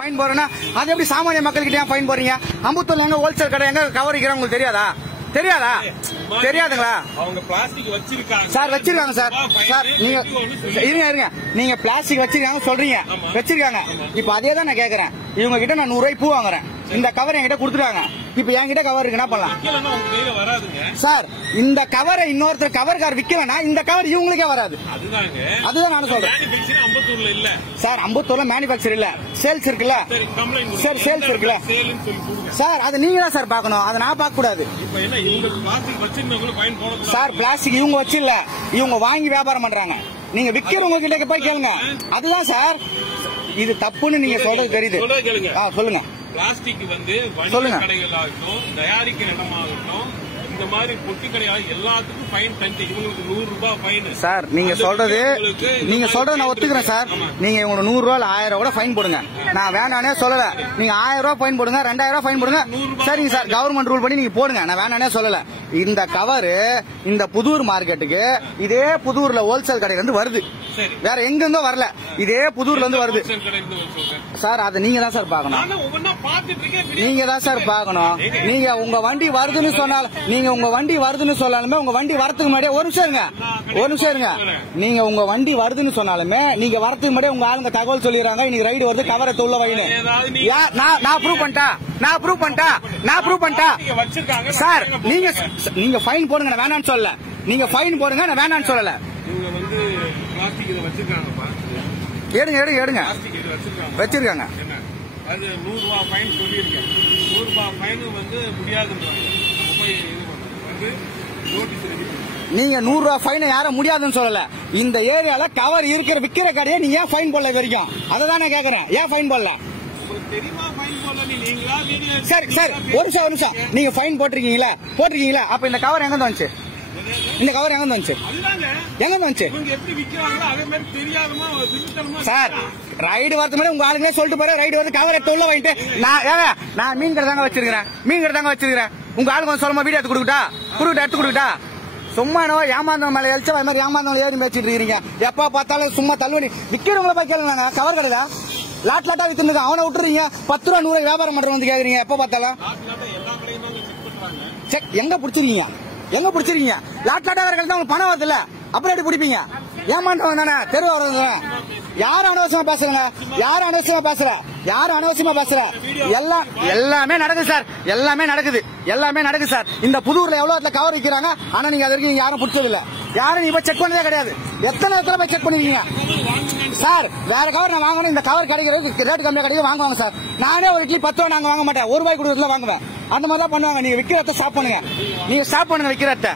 Fine போறேன்னா அது எப்படி சாமானிய மக்கள்கிட்ட ஃபைன் போறீங்க? அம்பத்தூர்ல எங்க ஹோல்சேல் கடை எங்க கவர் வைக்கிறோம் உங்களுக்கு தெரியாதா? தெரியாதுங்களா? அவங்க பிளாஸ்டிக் வச்சிருக்காங்க சார், வச்சிருக்காங்க சார். சார் நீங்க இருங்க, நீங்க பிளாஸ்டிக் வச்சிருக்காங்க சொல்றீங்க, வச்சிருக்காங்க. இப்ப அதே தான் நான் கேக்குறேன். இவங்க கிட்ட நான் 100 ரூபாய் பூ வாங்குறேன், இந்த கவர் என்கிட்ட கொடுத்துருக்காங்க. இப்ப என்கிட்ட கவர் இருக்கு, என்ன பண்ணலாம் சார்? இந்த கவரை இன்னொருத்தர் கவர்கார் விக்கலன்னா இந்த கவர் இவங்களுக்கே வராது. அதுதான் நான் சொல்றேன் சார். அம்பத்தூர்ல மேனுபேக்சர் இல்ல, சேல்ஸ் இருக்குல்ல சார், சேல்ஸ் இருக்குல்ல சார். அது நீங்க தான் சார் பாக்கணும், அதை நான் பார்க்க கூடாது சார். பிளாஸ்டிக் இவங்க வச்சு இல்ல, இவங்க வாங்கி வியாபாரம் பண்றாங்க. நீங்க விக்கிறவங்க கிட்ட போய் கேளுங்க. அதுதான் சார், இது தப்புன்னு நீங்க சொல்றது தெரியுது. சொல்லுங்க. பிளாஸ்டிக் வந்து வணிக கடைகளாகட்டும், தயாரிக்கிற இடமாகட்டும், இந்த மாதிரி பொட்டி கடையாக எல்லாத்துக்கும் ஃபைன் தந்து இவங்களுக்கு 100 ரூபாய் ஃபைன் சார். நீங்க சொல்றது நான் ஒத்துக்கிறேன் சார். நீங்க இவங்க 100 ரூபாய் 1000 கூட ஃபைன் போடுங்க, நான் வேணானே சொல்லல. நீங்க 1000 ரூபாய் ஃபைன் போடுங்க, 2000 ரூபாய் ஃபைன் போடுங்க, சரிங்க சார். கவர்மெண்ட் ரூல் பண்ணி நீங்க போடுங்க, நான் வேணானே சொல்லல. இந்த கவர் இந்த புதூர் மார்க்கெட்டுக்கு இதே புதூர்ல ஹோல்சேல் கடையில இருந்து வருது, வேற எங்க இருந்தோ வரல, இதே புதூர்ல இருந்து வருது சார். அதை நீங்க தான் சார் பாக்கணும், நீங்க தான் சார் பாக்கணும். நீங்க உங்க வண்டி வருதுன்னு சொன்னாலும், நீங்க உங்க வண்டி வருதுன்னு சொன்னாலுமே, உங்க வண்டி வரதுக்கு முன்னாடியே ஒரு நிமிஷம் இருங்க. நீங்க உங்க வண்டி வருதுன்னு சொன்னாலுமே, நீங்க வரதுக்கு முன்னாடியே உங்க ஆளுங்க தகவல் சொல்லிடுறாங்க, இன்னைக்கு ரைடு வருது, கவரை உள்ள வைன்னு. நான் ப்ரூவ் பண்ணிட்டா சார். நீங்க ஃபைன் போடுங்க, நான் வேணான்னு சொல்லல. நீங்க ஃபைன் போடுங்க, நான் வேணான்னு சொல்லல. எடுங்க வச்சிருக்காங்க. அது 100 ரூபாய் ஃபைன் சொல்லியிருக்கேன். 100 ரூபாய் ஃபைன் வந்து முடியாதுன்றாங்க. நீங்க 100 ரூபாய் ஃபைன் யாரும் முடியாதுன்னு சொல்லல. இந்த ஏரியால கவர் இருக்கிற விக்கிற கடையை நீங்க ஏன் ஃபைன் போடல வரைக்கும்? அதை தான் நான் கேக்குறேன், ஏன் ஃபைன் போடல? சரி, ஒரு நிமிஷம். நீங்க ஃபைன் போட்டிருக்கீங்களா? அப்ப இந்த கவர் எங்க வந்துச்சு? இந்த கவர் எங்க வந்துச்சு? சார், ரைடு வரது மாதிரி உங்க ஆளுங்களே சொல்லிட்டு போற, ரைடு வந்து கவர் எடுத்து உள்ள வாங்கிட்டு நான் மீன் கடை தாங்க வச்சிருக்கிறேன். உங்க ஆளுங்க சொல்லுமா வீடியோ எடுத்து கொடுக்கட்டா? சும்மா ஏமாந்தவங்க மேல எழுச்சா மாதிரி ஏமாந்தவங்க ஏறி பேசிட்டு இருக்கீங்க. எப்ப பார்த்தாலும் சும்மா தள்ளுவணி விக்கிறவங்கள போய் கேளுங்க. கவர் கடையில லாட்டா வித்துருங்க, அவனை விட்டுறீங்க. 10 ரூபா 100 வியாபாரம் பண்றவங்க வந்து கேக்குறீங்க. எப்ப பார்த்தாலும் எங்க பிடிச்சிருக்கீங்க? லாட்டா வேற கழிச்சு உங்களுக்கு பணம் வருது இல்ல, அப்புறம் எப்படி பிடிப்பீங்க? ஏமாந்தவன் தானே, தெருவா வர்றது. யாரும் அனவசியமா பேசல. எல்லாமே நடக்குது சார், எல்லாமே நடக்குது சார். இந்த புதூர்ல எவ்வளவு கவர் விற்கிறாங்க, ஆனா நீங்க அது வரைக்கும் யாரும் பிடிச்சதில்ல. யாரும் நீங்க செக் பண்ணதே கிடையாது. எத்தனை இடத்துல போய் செக் பண்ணிருக்கீங்க சார்? வேற கவர் நான் வாங்கணும், இந்த கவர் கிடைக்கிறது ரேட் கம்மியா கிடைக்கும், வாங்குவாங்க சார். நானே ஒரு இட்லி 10 ரூபா நாங்க வாங்க மாட்டேன், 1 ரூபாய் கொடுக்கறதுல வாங்குவேன். அந்த மாதிரி தான் பண்ணுவாங்க. நீங்க விக்கிறத ஸ்டாப் பண்ணுங்க, விக்கிறத